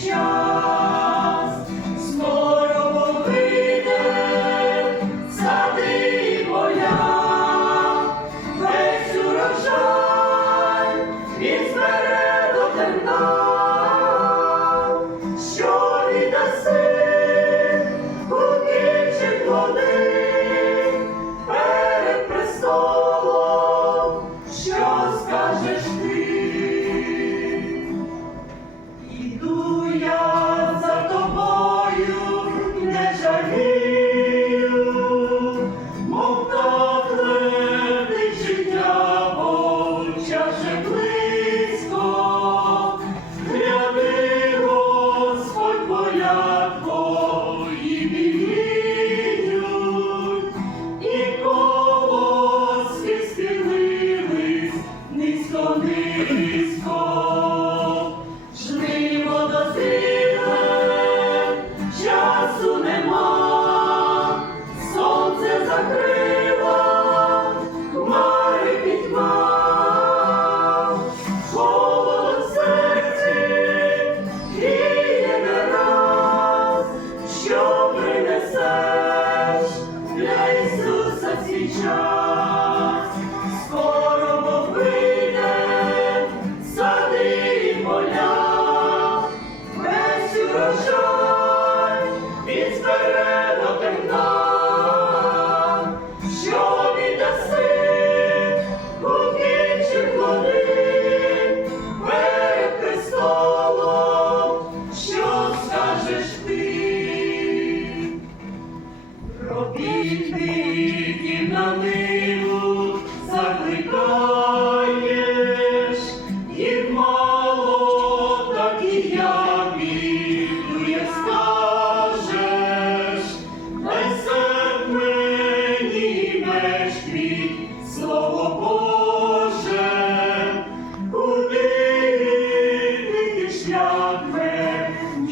rejoice. teacher.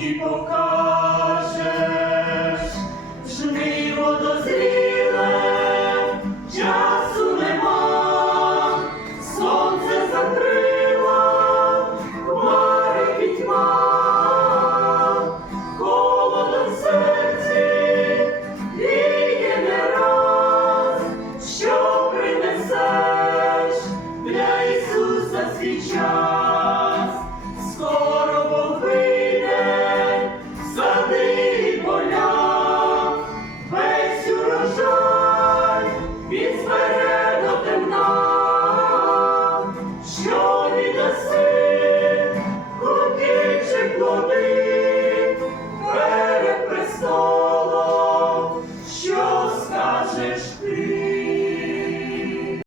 ти покажеш, дозріле, часу нема, сонце закрила, хмари пітьма, холодом в віє не раз, що принесеш для Ісуса свіча.